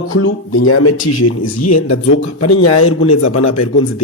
Clue, the Nyame Tijan is here. That's okay. The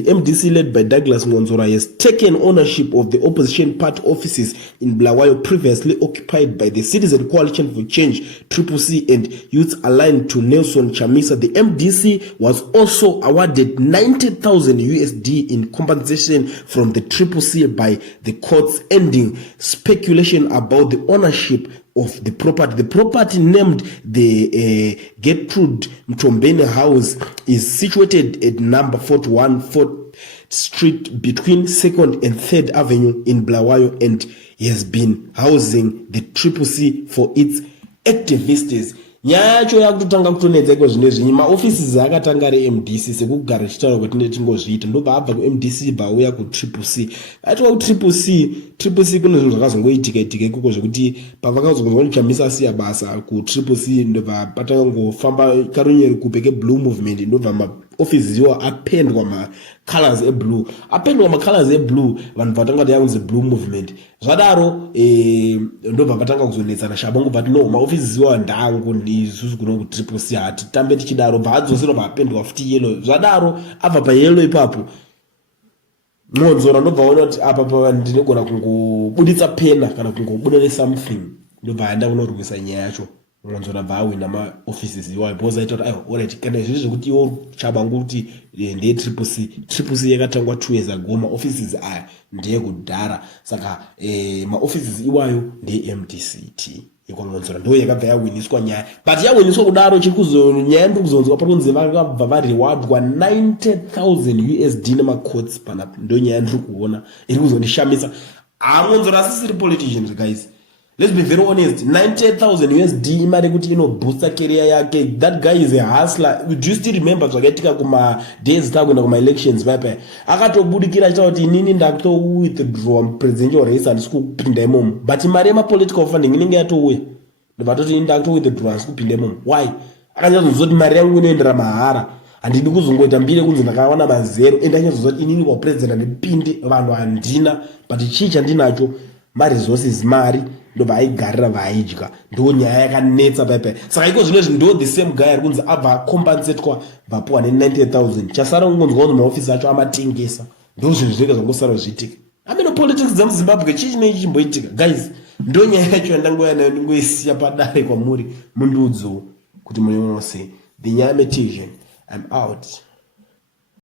MDC led by Douglas Ngonzora has taken ownership of the opposition party offices in Bulawayo previously occupied by the Citizen Coalition for Change, CCC, and Youth Aligned to Nelson Chamisa. The MDC was also awarded 90,000 USD in compensation from the CCC by the courts, ending speculation about the ownership of the property. The property named the Gertrude Mtombeni House is situated at number 41 4th Street between 2nd and 3rd Avenue in Bulawayo, and has been housing the CCC for its activists. Nyacho yakutotanga kutonedza iko zvinezvi maoffices akatanga reMDC sekugara chitaura kwetine tingozviita ndobva abva kuMDC bauya kuCCC atwa kuCCC kune zvinhu zvakazongoitika ikoko zvekuti pavakazongonzwa Chamisa siya basa kuCCC ndobva patanga ngofamba karunyeri kupeke blue movement ndobva maoffices iwo apendwa macolors eblue vanhu vatanga kuti yakunzi blue movement zvadaro ndobva patanga kuzonetsana shaba ngobva kuti no maoffices iwo ndangu isusu kuno kuCCC hatitambe tichidaro bvadzosera mapendwa futi yellow zvadaro abva payellow ipapo Ngonzora ndobva ona kuti apa ndinogona kungobuditsa pena kana kungobuda something ndobva aenda kunorwisa nyaya yacho Ngonzora bva awina maoffices iwayo because aita kuti alright kana izvi zvekuti iwo chabangu kuti ndiye CCC yakatangwa 2 years ago maoffices aya ndiye kudhara saka maoffices iwayo ndiye MDCT ikongonzora ndo yakabva yawiniswa nyaya but yawiniswa kudaro chikuzonyaya ndikuzonzwa pakunzi vakabva varewardwa 90,000 USD nemacourts pana ndo nyaya ndiri kuona iri kuzondishamisa Ngonzora asisiri politicians guys. Let's be very honest. 90,000 USD imari kuti booster career yake. That guy is a hustler. Do you still remember zvakatika kuma days takwenda kuma elections papa? Akatobudikira chauti inini ndakuto withdraw presidential race and sikupinda imomo. But imari yema political funding inenge yatouya. Ndovatoti ndakuto withdraw sikupinda imomo. Why? Akanyazozoti mari yangu inoendera mahara. Andidi kuzongoita mbire kunzi ndakawana mazero endanyazozoti inini kwa president ndipinde vanhu handina but chii chandinacho maresources mari ndobva aigarira vaidya ndo nyaya yakanetsa paipai saka iko zvinezvi ndo the same guy ari kunzi abva akompensetwa vapuwa ne90,000 chasara kungonzwa kuti maofisi acho amatengesa ndo zvinhu zvinenge zvangosara zviitika ameno politics dzemuzimbabwe chii chinenge chimboitika guys ndo nyaya yacho yandangoya nayo ndingoisiya padare kwamuri mundiudzowo kuti munonose the Nyame Tijan. I'm out.